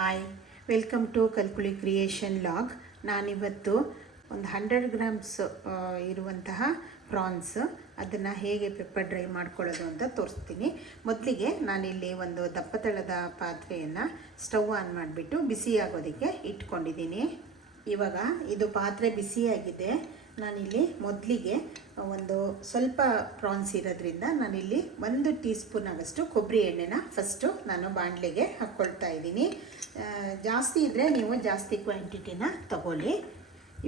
Hi, welcome to Kalkuli creation log. ನಾನಿವತ್ತು ಒಂದು 100 grams ಇರುವಂತಹ ಪ್ರಾನ್ಸ್ ಅದನ್ನು ಹೇಗೆ ಪೆಪ್ಪರ್ ಡ್ರೈ ಮಾಡ್ಕೊಳ್ಳೋದು ಅಂತ ತೋರಿಸ್ತೀನಿ. ಮೊದಲಿಗೆ ನಾನಿಲ್ಲಿ ಒಂದು ದಪ್ಪತಳದ ಪಾತ್ರೆಯನ್ನು ಸ್ಟವ್ ಆನ್ ಮಾಡಿಬಿಟ್ಟು ಬಿಸಿ ಆಗೋದಕ್ಕೆ ಇಟ್ಕೊಂಡಿದ್ದೀನಿ. ಇವಾಗ ಇದು ಪಾತ್ರೆ ಬಿಸಿಯಾಗಿದೆ. ನಾನಿಲ್ಲಿ ಮೊದಲಿಗೆ ಒಂದು ಸ್ವಲ್ಪ ಪ್ರಾನ್ಸ್ ಇರೋದ್ರಿಂದ ನಾನಿಲ್ಲಿ 1 ಟೀ ಸ್ಪೂನ್ ಆಗಷ್ಟು ಕೊಬ್ಬರಿ ಎಣ್ಣೆನ ಫಸ್ಟು ನಾನು ಬಾಣಲೆಗೆ ಹಾಕ್ಕೊಳ್ತಾ ಇದ್ದೀನಿ. ಜಾಸ್ತಿ ಇದ್ದರೆ ನೀವು ಜಾಸ್ತಿ ಕ್ವಾಂಟಿಟಿನ ತಗೊಳ್ಳಿ.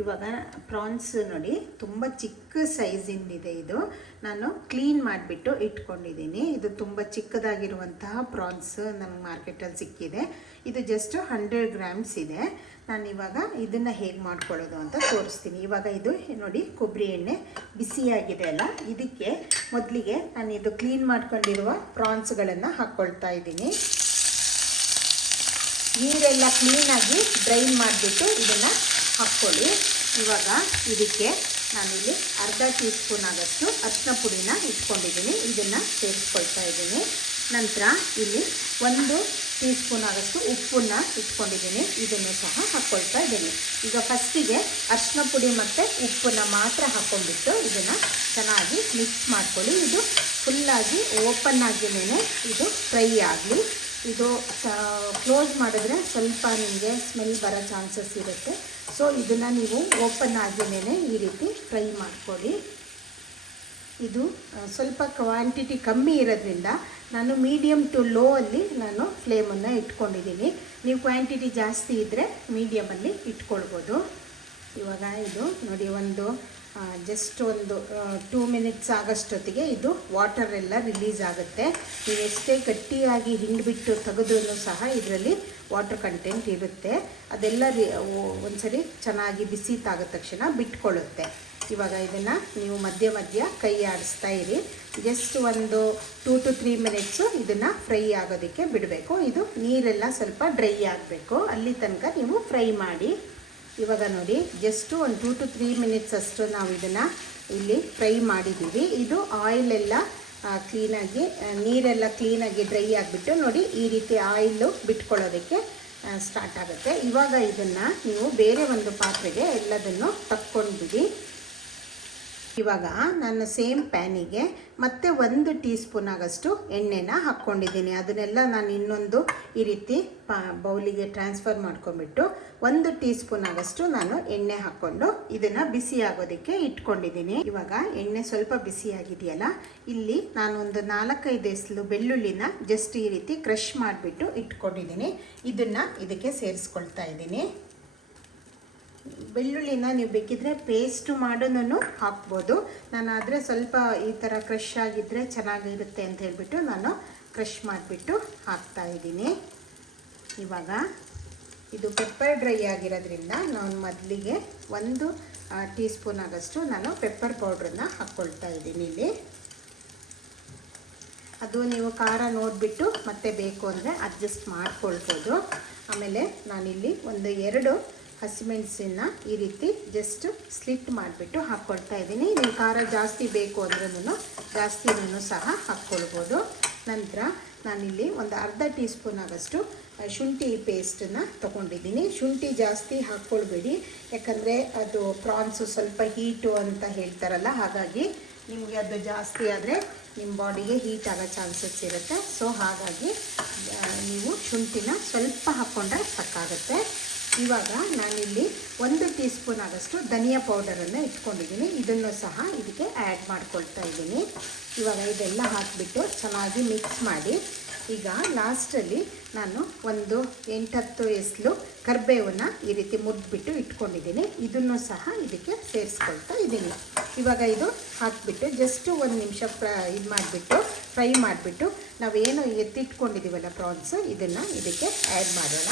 ಇವಾಗ ಪ್ರಾನ್ಸ್ ನೋಡಿ ತುಂಬ ಚಿಕ್ಕ ಸೈಜಿಂದಿದೆ. ಇದು ನಾನು ಕ್ಲೀನ್ ಮಾಡಿಬಿಟ್ಟು ಇಟ್ಕೊಂಡಿದ್ದೀನಿ. ಇದು ತುಂಬ ಚಿಕ್ಕದಾಗಿರುವಂತಹ ಪ್ರಾನ್ಸ್ ನನಗೆ ಮಾರ್ಕೆಟಲ್ಲಿ ಸಿಕ್ಕಿದೆ. ಇದು ಜಸ್ಟ್ 100 ಗ್ರಾಮ್ಸ್ ಇದೆ. ನಾನಿವಾಗ ಇದನ್ನು ಹೇಗೆ ಮಾಡ್ಕೊಳ್ಳೋದು ಅಂತ ತೋರಿಸ್ತೀನಿ. ಇವಾಗ ಇದು ನೋಡಿ ಕೊಬ್ಬರಿ ಎಣ್ಣೆ ಬಿಸಿಯಾಗಿದೆ ಅಲ್ಲ, ಇದಕ್ಕೆ ಮೊದಲಿಗೆ ನಾನು ಇದು ಕ್ಲೀನ್ ಮಾಡ್ಕೊಂಡಿರುವ ಪ್ರಾನ್ಸ್ಗಳನ್ನು ಹಾಕ್ಕೊಳ್ತಾ ಇದ್ದೀನಿ. ನೀರೆಲ್ಲ ಕ್ಲೀನಾಗಿ ಡ್ರೈನ್ ಮಾಡಿಬಿಟ್ಟು ಇದನ್ನು ಹಾಕ್ಕೊಳ್ಳಿ. ಇವಾಗ ಇದಕ್ಕೆ ನಾನಿಲ್ಲಿ ಅರ್ಧ ಟೀ ಸ್ಪೂನ್ ಆಗಷ್ಟು ಅರಿಶಿನ ಪುಡಿನ ಇಟ್ಕೊಂಡಿದ್ದೀನಿ. ಇದನ್ನು ಸೇರಿಸ್ಕೊಳ್ತಾ ಇದ್ದೀನಿ. ನಂತರ ಇಲ್ಲಿ 1 ಟೀ ಸ್ಪೂನ್ ಆಗಷ್ಟು ಉಪ್ಪನ್ನು ಇಟ್ಕೊಂಡಿದ್ದೀನಿ. ಇದನ್ನು ಸಹ ಹಾಕ್ಕೊಳ್ತಾ ಇದ್ದೀನಿ. ಈಗ ಫಸ್ಟಿಗೆ ಅರಿಶಿನ ಪುಡಿ ಮತ್ತು ಉಪ್ಪನ್ನು ಮಾತ್ರ ಹಾಕ್ಕೊಂಡ್ಬಿಟ್ಟು ಇದನ್ನು ಚೆನ್ನಾಗಿ ಮಿಕ್ಸ್ ಮಾಡ್ಕೊಳ್ಳಿ. ಇದು ಫುಲ್ಲಾಗಿ ಓಪನ್ ಆಗಿಯೇ ಇದು ಫ್ರೈ ಆಗಲಿ. ಇದು ಕ್ಲೋಸ್ ಮಾಡಿದ್ರೆ ಸ್ವಲ್ಪ ನಿಮಗೆ ಸ್ಮೆಲ್ ಬರೋ ಚಾನ್ಸಸ್ ಇರುತ್ತೆ. ಸೊ ಇದನ್ನು ನೀವು ಓಪನ್ ಆಗಿಯೇ ಈ ರೀತಿ ಫ್ರೈ ಮಾಡ್ಕೊಳ್ಳಿ. ಇದು ಸ್ವಲ್ಪ ಕ್ವಾಂಟಿಟಿ ಕಮ್ಮಿ ಇರೋದ್ರಿಂದ ನಾನು ಮೀಡಿಯಮ್ ಟು ಲೋ ಅಲ್ಲಿ ನಾನು ಫ್ಲೇಮನ್ನು ಇಟ್ಕೊಂಡಿದ್ದೀನಿ. ನೀವು ಕ್ವಾಂಟಿಟಿ ಜಾಸ್ತಿ ಇದ್ದರೆ ಮೀಡಿಯಮಲ್ಲಿ ಇಟ್ಕೊಳ್ಬೋದು. ಇವಾಗ ಇದು ನೋಡಿ ಜಸ್ಟ್ ಒಂದು 2 ಮಿನಿಟ್ಸ್ ಆಗೋಷ್ಟೊತ್ತಿಗೆ ಇದು ವಾಟರ್ ಎಲ್ಲ ರಿಲೀಸ್ ಆಗುತ್ತೆ. ನೀವು ಎಷ್ಟೇ ಗಟ್ಟಿಯಾಗಿ ಹಿಂಡಿಬಿಟ್ಟು ತೆಗೆದ್ರೂ ಸಹ ಇದರಲ್ಲಿ ವಾಟರ್ ಕಂಟೆಂಟ್ ಇರುತ್ತೆ. ಅದೆಲ್ಲ ಒಂದ್ಸರಿ ಚೆನ್ನಾಗಿ ಬಿಸಿ ತಾಗಿದ ತಕ್ಷಣ ಬಿಟ್ಕೊಳ್ಳುತ್ತೆ. ಇವಾಗ ಇದನ್ನು ನೀವು ಮಧ್ಯ ಮಧ್ಯ ಕೈ ಆಡಿಸ್ತಾ ಇರಿ. ಜಸ್ಟ್ ಒಂದು 2 to 3 ಮಿನಿಟ್ಸು ಇದನ್ನು ಫ್ರೈ ಆಗೋದಕ್ಕೆ ಬಿಡಬೇಕು. ಇದು ನೀರೆಲ್ಲ ಸ್ವಲ್ಪ ಡ್ರೈ ಆಗಬೇಕು, ಅಲ್ಲಿ ತನಕ ನೀವು ಫ್ರೈ ಮಾಡಿ. ಇವಾಗ ನೋಡಿ ಜಸ್ಟು ಒಂದು 2 to 3 ಮಿನಿಟ್ಸ್ ಅಷ್ಟು ನಾವು ಇದನ್ನು ಇಲ್ಲಿ ಫ್ರೈ ಮಾಡಿದ್ದೀವಿ. ಇದು ಆಯಿಲೆಲ್ಲ ಕ್ಲೀನಾಗಿ ನೀರೆಲ್ಲ ಕ್ಲೀನಾಗಿ ಡ್ರೈ ಆಗಿಬಿಟ್ಟು ನೋಡಿ ಈ ರೀತಿ ಆಯಿಲು ಬಿಟ್ಕೊಳ್ಳೋದಕ್ಕೆ ಸ್ಟಾರ್ಟ್ ಆಗುತ್ತೆ. ಇವಾಗ ಇದನ್ನು ನೀವು ಬೇರೆ ಒಂದು ಪಾತ್ರೆಗೆ ಎಲ್ಲದನ್ನು ತಕ್ಕೊಂಡ್ಬಿಡಿ. ಇವಾಗ ನಾನು ಸೇಮ್ ಪ್ಯಾನಿಗೆ ಮತ್ತೆ 1 ಟೀ ಸ್ಪೂನ್ ಆಗಷ್ಟು ಎಣ್ಣೆನ ಹಾಕ್ಕೊಂಡಿದ್ದೀನಿ. ಅದನ್ನೆಲ್ಲ ನಾನು ಇನ್ನೊಂದು ಈ ರೀತಿ ಬೌಲಿಗೆ ಟ್ರಾನ್ಸ್ಫರ್ ಮಾಡ್ಕೊಂಡ್ಬಿಟ್ಟು 1 ಟೀ ಸ್ಪೂನ್ ಆಗಷ್ಟು ನಾನು ಎಣ್ಣೆ ಹಾಕ್ಕೊಂಡು ಇದನ್ನು ಬಿಸಿ ಆಗೋದಕ್ಕೆ ಇಟ್ಕೊಂಡಿದ್ದೀನಿ. ಇವಾಗ ಎಣ್ಣೆ ಸ್ವಲ್ಪ ಬಿಸಿಯಾಗಿದೆಯಲ್ಲ, ಇಲ್ಲಿ ನಾನು ಒಂದು 4-5 ಎಸಳು ಬೆಳ್ಳುಳ್ಳಿನ ಜಸ್ಟ್ ಈ ರೀತಿ ಕ್ರಷ್ ಮಾಡಿಬಿಟ್ಟು ಇಟ್ಕೊಂಡಿದ್ದೀನಿ. ಇದನ್ನು ಇದಕ್ಕೆ ಸೇರಿಸ್ಕೊಳ್ತಾ ಇದ್ದೀನಿ. ಬೆಳ್ಳುಳ್ಳಿನ ನೀವು ಬೇಕಿದ್ರೆ ಪೇಸ್ಟು ಮಾಡೋನು ಹಾಕ್ಬೋದು. ನಾನಾದರೆ ಸ್ವಲ್ಪ ಈ ಥರ ಕ್ರಷ್ ಆಗಿದ್ದರೆ ಚೆನ್ನಾಗಿರುತ್ತೆ ಅಂತ ಹೇಳ್ಬಿಟ್ಟು ನಾನು ಕ್ರಷ್ ಮಾಡಿಬಿಟ್ಟು ಹಾಕ್ತಾ ಇದ್ದೀನಿ. ಇವಾಗ ಇದು ಪೆಪ್ಪರ್ ಡ್ರೈ ಆಗಿರೋದ್ರಿಂದ ನಾನು ಮೊದಲಿಗೆ 1 ಟೀ ಸ್ಪೂನ್ ಆಗಷ್ಟು ನಾನು ಪೆಪ್ಪರ್ ಪೌಡ್ರನ್ನ ಹಾಕ್ಕೊಳ್ತಾ ಇದ್ದೀನಿ. ಇಲ್ಲಿ ಅದು ನೀವು ಖಾರ ನೋಡಿಬಿಟ್ಟು ಮತ್ತೆ ಬೇಕು ಅಂದರೆ ಅಡ್ಜಸ್ಟ್ ಮಾಡ್ಕೊಳ್ಬೋದು. ಆಮೇಲೆ ನಾನಿಲ್ಲಿ 2 ಹಸಿಮೆಣಸನ್ನ ಈ ರೀತಿ ಜಸ್ಟ್ ಸ್ಲಿಟ್ ಮಾಡಿಬಿಟ್ಟು ಹಾಕ್ಕೊಳ್ತಾ ಇದ್ದೀನಿ. ನೀವು ಖಾರ ಜಾಸ್ತಿ ಬೇಕು ಅಂದ್ರೂ ಜಾಸ್ತಿನೂ ಸಹ ಹಾಕ್ಕೊಳ್ಬೋದು. ನಂತರ ನಾನಿಲ್ಲಿ ಒಂದು ಅರ್ಧ ಟೀ ಸ್ಪೂನ್ ಆಗಷ್ಟು ಶುಂಠಿ ಪೇಸ್ಟನ್ನು ತೊಗೊಂಡಿದ್ದೀನಿ. ಶುಂಠಿ ಜಾಸ್ತಿ ಹಾಕ್ಕೊಳ್ಬೇಡಿ, ಯಾಕಂದರೆ ಅದು ಪ್ರಾನ್ಸು ಸ್ವಲ್ಪ ಹೀಟು ಅಂತ ಹೇಳ್ತಾರಲ್ಲ, ಹಾಗಾಗಿ ನಿಮಗೆ ಅದು ಜಾಸ್ತಿ ಆದರೆ ನಿಮ್ಮ ಬಾಡಿಗೆ ಹೀಟ್ ಆಗೋ ಚಾನ್ಸಸ್ ಇರುತ್ತೆ. ಸೊ ಹಾಗಾಗಿ ನೀವು ಶುಂಠಿನ ಸ್ವಲ್ಪ ಹಾಕ್ಕೊಂಡ್ರೆ ಸಾಕಾಗುತ್ತೆ. ಇವಾಗ ನಾನಿಲ್ಲಿ 1 ಟೀ ಸ್ಪೂನ್ ಆಗಷ್ಟು ಧನಿಯಾ ಪೌಡರನ್ನು ಇಟ್ಕೊಂಡಿದ್ದೀನಿ. ಇದನ್ನು ಸಹ ಇದಕ್ಕೆ ಆ್ಯಡ್ ಮಾಡ್ಕೊಳ್ತಾ ಇದ್ದೀನಿ. ಇವಾಗ ಇದೆಲ್ಲ ಹಾಕಿಬಿಟ್ಟು ಚೆನ್ನಾಗಿ ಮಿಕ್ಸ್ ಮಾಡಿ. ಈಗ ಲಾಸ್ಟಲ್ಲಿ ನಾನು ಒಂದು 8-10 ಎಸಳು ಕರಿಬೇವನ್ನು ಈ ರೀತಿ ಮುರಿದ್ಬಿಟ್ಟು ಇಟ್ಕೊಂಡಿದ್ದೀನಿ. ಇದನ್ನು ಸಹ ಇದಕ್ಕೆ ಸೇರಿಸ್ಕೊಳ್ತಾ ಇದ್ದೀನಿ. ಇವಾಗ ಇದು ಹಾಕಿಬಿಟ್ಟು ಜಸ್ಟು 1 ನಿಮಿಷ ಇದು ಮಾಡಿಬಿಟ್ಟು ಫ್ರೈ ಮಾಡಿಬಿಟ್ಟು ನಾವೇನು ಎತ್ತಿಟ್ಕೊಂಡಿದ್ದೀವಲ್ಲ ಪ್ರಾನ್ಸು, ಇದನ್ನು ಇದಕ್ಕೆ ಆ್ಯಡ್ ಮಾಡೋಣ.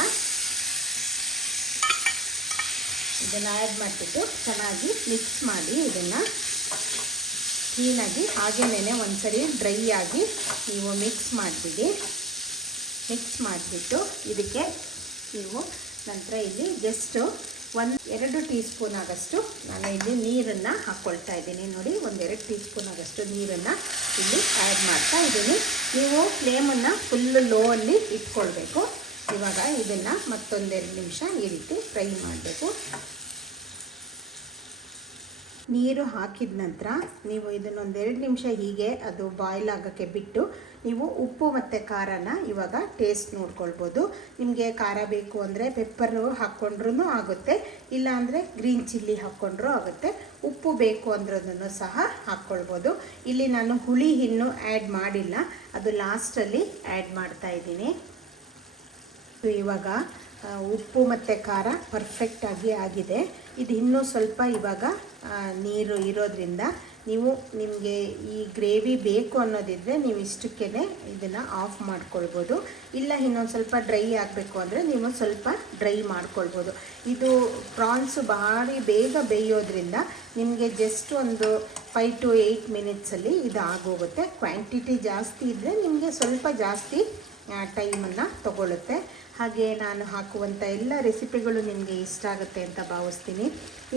ಇದನ್ನು ಆ್ಯಡ್ ಮಾಡಿಬಿಟ್ಟು ಚೆನ್ನಾಗಿ ಮಿಕ್ಸ್ ಮಾಡಿ ಇದನ್ನು ಕ್ಲೀನಾಗಿ ಹಾಗೇನೇ ಒಂದ್ಸರಿ ಡ್ರೈ ಆಗಿ ನೀವು ಮಿಕ್ಸ್ ಮಾಡಿಬಿಡಿ. ಮಿಕ್ಸ್ ಮಾಡಿಬಿಟ್ಟು ಇದಕ್ಕೆ ನೀವು ನಂತರ ಇಲ್ಲಿ ಜಸ್ಟು 1-2 ಟೀ ಸ್ಪೂನ್ ಆಗಷ್ಟು ನಾನು ಇಲ್ಲಿ ನೀರನ್ನು ಹಾಕ್ಕೊಳ್ತಾ ಇದ್ದೀನಿ. ನೋಡಿ 1-2 ಟೀ ಸ್ಪೂನ್ ಆಗಷ್ಟು ನೀರನ್ನು ಇಲ್ಲಿ ಆ್ಯಡ್ ಮಾಡ್ತಾ ಇದ್ದೀನಿ. ನೀವು ಫ್ಲೇಮನ್ನು ಫುಲ್ಲು ಲೋ ಅಲ್ಲಿ ಇಟ್ಕೊಳ್ಬೇಕು. ಇವಾಗ ಇದನ್ನು ಮತ್ತೊಂದೆರಡು ನಿಮಿಷ ಈ ರೀತಿ ಫ್ರೈ ಮಾಡಬೇಕು. ನೀರು ಹಾಕಿದ ನಂತರ ನೀವು ಇದನ್ನೊಂದೆರಡು ನಿಮಿಷ ಹೀಗೆ ಅದು ಬಾಯ್ಲ್ ಆಗೋಕ್ಕೆ ಬಿಟ್ಟು ನೀವು ಉಪ್ಪು ಮತ್ತು ಖಾರನ ಇವಾಗ ಟೇಸ್ಟ್ ನೋಡ್ಕೊಳ್ಬೋದು. ನಿಮಗೆ ಖಾರ ಬೇಕು ಅಂದರೆ ಪೆಪ್ಪರು ಹಾಕ್ಕೊಂಡ್ರೂ ಆಗುತ್ತೆ, ಇಲ್ಲಾಂದರೆ ಗ್ರೀನ್ ಚಿಲ್ಲಿ ಹಾಕ್ಕೊಂಡ್ರೂ ಆಗುತ್ತೆ. ಉಪ್ಪು ಬೇಕು ಅಂದ್ರೂ ಸಹ ಹಾಕ್ಕೊಳ್ಬೋದು. ಇಲ್ಲಿ ನಾನು ಹುಳಿ ಇನ್ನೂ ಆ್ಯಡ್ ಮಾಡಿಲ್ಲ, ಅದು ಲಾಸ್ಟಲ್ಲಿ ಆ್ಯಡ್ ಮಾಡ್ತಾಯಿದ್ದೀನಿ. ಇವಾಗ ಉಪ್ಪು ಮತ್ತು ಖಾರ ಪರ್ಫೆಕ್ಟಾಗಿ ಆಗಿದೆ. ಇದು ಇನ್ನೂ ಸ್ವಲ್ಪ ಇವಾಗ ನೀರು ಇರೋದ್ರಿಂದ ನೀವು ನಿಮಗೆ ಈ ಗ್ರೇವಿ ಬೇಕು ಅನ್ನೋದಿದ್ದರೆ ನೀವು ಇಷ್ಟಕ್ಕೇ ಇದನ್ನು ಆಫ್ ಮಾಡ್ಕೊಳ್ಬೋದು. ಇಲ್ಲ ಇನ್ನೊಂದು ಸ್ವಲ್ಪ ಡ್ರೈ ಆಗಬೇಕು ಅಂದರೆ ನೀವು ಸ್ವಲ್ಪ ಡ್ರೈ ಮಾಡ್ಕೊಳ್ಬೋದು. ಇದು ಪ್ರಾನ್ಸು ಭಾರಿ ಬೇಗ ಬೇಯೋದ್ರಿಂದ ನಿಮಗೆ ಜಸ್ಟ್ ಒಂದು 5 to 8 ಮಿನಿಟ್ಸಲ್ಲಿ ಇದು ಆಗೋಗುತ್ತೆ. ಕ್ವಾಂಟಿಟಿ ಜಾಸ್ತಿ ಇದ್ದರೆ ನಿಮಗೆ ಸ್ವಲ್ಪ ಜಾಸ್ತಿ ಟೈಮನ್ನು ತಗೊಳ್ಳುತ್ತೆ. ಹಾಗೆ ನಾನು ಹಾಕುವಂಥ ಎಲ್ಲ ರೆಸಿಪಿಗಳು ನಿಮಗೆ ಇಷ್ಟ ಆಗುತ್ತೆ ಅಂತ ಭಾವಿಸ್ತೀನಿ.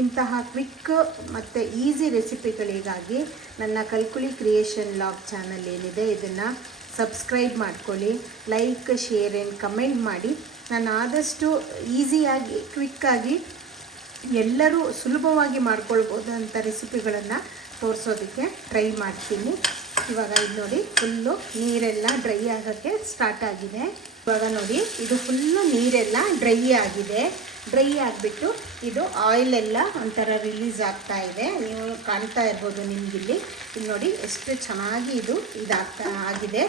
ಇಂತಹ ಕ್ವಿಕ್ ಮತ್ತು ಈಸಿ ರೆಸಿಪಿಗಳಿಗಾಗಿ ನನ್ನ ಕಲ್ಕುಳಿ ಕ್ರಿಯೇಷನ್ ಲಾಗ್ ಚಾನಲ್ ಏನಿದೆ ಇದನ್ನು ಸಬ್ಸ್ಕ್ರೈಬ್ ಮಾಡ್ಕೊಳ್ಳಿ, ಲೈಕ್, ಶೇರ್ ಆ್ಯಂಡ್ ಕಮೆಂಟ್ ಮಾಡಿ. ನಾನು ಆದಷ್ಟು ಈಸಿಯಾಗಿ ಕ್ವಿಕ್ಕಾಗಿ ಎಲ್ಲರೂ ಸುಲಭವಾಗಿ ಮಾಡ್ಕೊಳ್ಬೋದು ಅಂಥ ರೆಸಿಪಿಗಳನ್ನು ತೋರಿಸೋದಕ್ಕೆ ಟ್ರೈ ಮಾಡ್ತೀನಿ. ಇವಾಗ ಇದು ನೋಡಿ ಫುಲ್ಲು ನೀರೆಲ್ಲ ಡ್ರೈ ಆಗೋಕ್ಕೆ ಸ್ಟಾರ್ಟ್ ಆಗಿದೆ. ಇವಾಗ ನೋಡಿ ಇದು ಫುಲ್ಲು ನೀರೆಲ್ಲ ಡ್ರೈ ಆಗಿದೆ. ಡ್ರೈ ಆಗಿಬಿಟ್ಟು ಇದು ಆಯಿಲೆಲ್ಲ ಒಂಥರ ರಿಲೀಸ್ ಆಗ್ತಾ ಇದೆ. ನೀವು ಕಾಣ್ತಾ ಇರ್ಬೋದು ನಿಮಗಿಲ್ಲಿ. ಇಲ್ಲಿ ನೋಡಿ ಎಷ್ಟು ಚೆನ್ನಾಗಿ ಇದು ಆಗಿದೆ.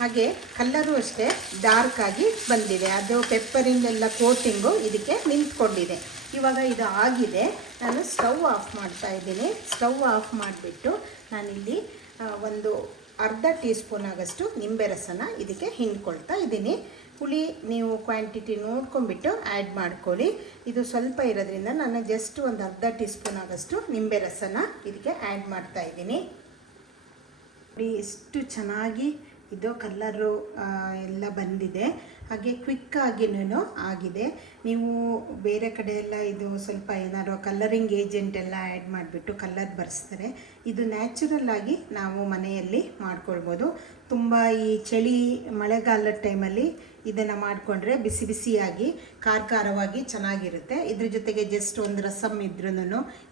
ಹಾಗೆ ಕಲ್ಲರು ಅಷ್ಟೇ ಡಾರ್ಕ್ ಆಗಿ ಬಂದಿದೆ. ಅದು ಪೆಪ್ಪರಿಂದೆಲ್ಲ ಕೋಟಿಂಗು ಇದಕ್ಕೆ ನಿಂತ್ಕೊಂಡಿದೆ. ಇವಾಗ ಇದು ಆಗಿದೆ. ನಾನು ಸ್ಟವ್ ಆಫ್ ಮಾಡ್ತಾ ಇದ್ದೀನಿ. ಸ್ಟವ್ ಆಫ್ ಮಾಡಿಬಿಟ್ಟು ನಾನಿಲ್ಲಿ ಒಂದು ಅರ್ಧ ಟೀ ಸ್ಪೂನ್ ಆಗಷ್ಟು ನಿಂಬೆ ರಸನ ಇದಕ್ಕೆ ಹಿಂಡ್ಕೊಳ್ತಾ ಇದ್ದೀನಿ. ಹುಳಿ ನೀವು ಕ್ವಾಂಟಿಟಿ ನೋಡ್ಕೊಂಡ್ಬಿಟ್ಟು ಆ್ಯಡ್ ಮಾಡ್ಕೊಳ್ಳಿ. ಇದು ಸ್ವಲ್ಪ ಇರೋದ್ರಿಂದ ನಾನು ಜಸ್ಟ್ ಒಂದು ಅರ್ಧ ಟೀ ಸ್ಪೂನ್ ಆಗಷ್ಟು ನಿಂಬೆ ರಸನ ಇದಕ್ಕೆ ಆ್ಯಡ್ ಮಾಡ್ತಾ ಇದ್ದೀನಿ. ಎಷ್ಟು ಚೆನ್ನಾಗಿ ಇದು ಕಲ್ಲರು ಎಲ್ಲ ಬಂದಿದೆ. ಹಾಗೆ ಕ್ವಿಕ್ಕಾಗಿನೂ ಆಗಿದೆ. ನೀವು ಬೇರೆ ಕಡೆ ಎಲ್ಲ ಇದು ಸ್ವಲ್ಪ ಏನಾದ್ರು ಕಲ್ಲರಿಂಗ್ ಏಜೆಂಟ್ ಎಲ್ಲ ಆ್ಯಡ್ ಮಾಡಿಬಿಟ್ಟು ಕಲರ್ ಬರೆಸ್ತಾರೆ. ಇದು ನ್ಯಾಚುರಲ್ ಆಗಿ ನಾವು ಮನೆಯಲ್ಲಿ ಮಾಡ್ಕೊಳ್ಬೋದು. ತುಂಬ ಈ ಚಳಿ ಮಳೆಗಾಲದ ಟೈಮಲ್ಲಿ ಇದನ್ನು ಮಾಡಿಕೊಂಡ್ರೆ ಬಿಸಿ ಬಿಸಿಯಾಗಿ ಖಾರವಾಗಿ ಚೆನ್ನಾಗಿರುತ್ತೆ. ಇದ್ರ ಜೊತೆಗೆ ಜಸ್ಟ್ ಒಂದು ರಸಮ್ ಇದ್ರೂ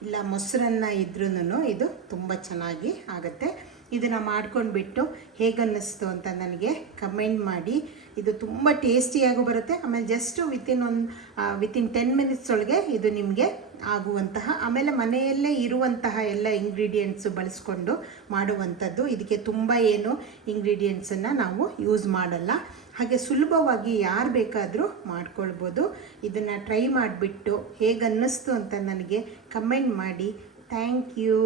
ಇಲ್ಲ ಮೊಸರನ್ನ ಇದ್ರೂ ಇದು ತುಂಬ ಚೆನ್ನಾಗಿ ಆಗುತ್ತೆ. ಇದನ್ನು ಮಾಡ್ಕೊಂಡ್ಬಿಟ್ಟು ಹೇಗನ್ನಿಸ್ತು ಅಂತ ನನಗೆ ಕಮೆಂಟ್ ಮಾಡಿ. ಇದು ತುಂಬ ಟೇಸ್ಟಿಯಾಗೂ ಬರುತ್ತೆ. ಆಮೇಲೆ ಜಸ್ಟ್ ವಿತಿನ್ 10 ಮಿನಿಟ್ಸ್ ಒಳಗೆ ಇದು ನಿಮಗೆ ಆಗುವಂತಹ, ಆಮೇಲೆ ಮನೆಯಲ್ಲೇ ಇರುವಂತಹ ಎಲ್ಲ ಇಂಗ್ರೀಡಿಯೆಂಟ್ಸು ಬಳಸ್ಕೊಂಡು ಮಾಡುವಂಥದ್ದು. ಇದಕ್ಕೆ ತುಂಬ ಏನು ಇಂಗ್ರೀಡಿಯೆಂಟ್ಸನ್ನು ನಾವು ಯೂಸ್ ಮಾಡಲ್ಲ. ಹಾಗೆ ಸುಲಭವಾಗಿ ಯಾರು ಬೇಕಾದರೂ ಮಾಡ್ಕೊಳ್ಬೋದು. ಇದನ್ನು ಟ್ರೈ ಮಾಡಿಬಿಟ್ಟು ಹೇಗನ್ನಿಸ್ತು ಅಂತ ನನಗೆ ಕಮೆಂಟ್ ಮಾಡಿ. Thank you.